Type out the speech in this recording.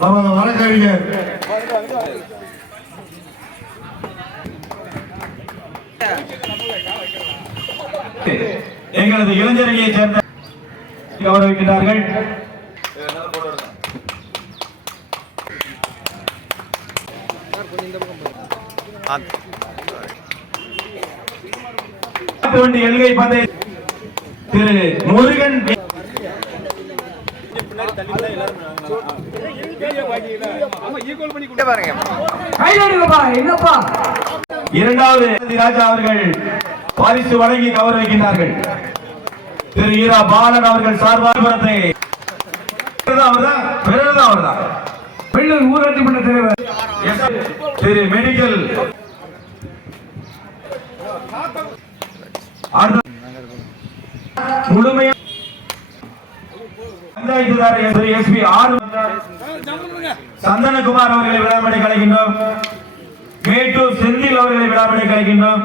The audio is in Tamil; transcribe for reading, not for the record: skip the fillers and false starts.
நமது வழக்கறிஞர் எங்களது இளைஞரணியை சேர்ந்த கௌரவிக்கிறார்கள். எல்கை பந்தை திரு முருகன் இரண்டாவது ராஜா அவர்கள் பரிசு வழங்கி கௌரவிக்கின்றார்கள். திரு ஈரா பாலன் அவர்கள் சார்பாகத்தை ஊராட்சி மன்ற தலைவர் திரு மெடிக்கல் முழுமையாக எஸ்பி ஆர் சந்தனகுமார் அவர்களை விழாமடை கலைக்கின்றோம். மேட்டூர் செந்தில் அவர்களை விழாமடை கலைக்கின்றோம்.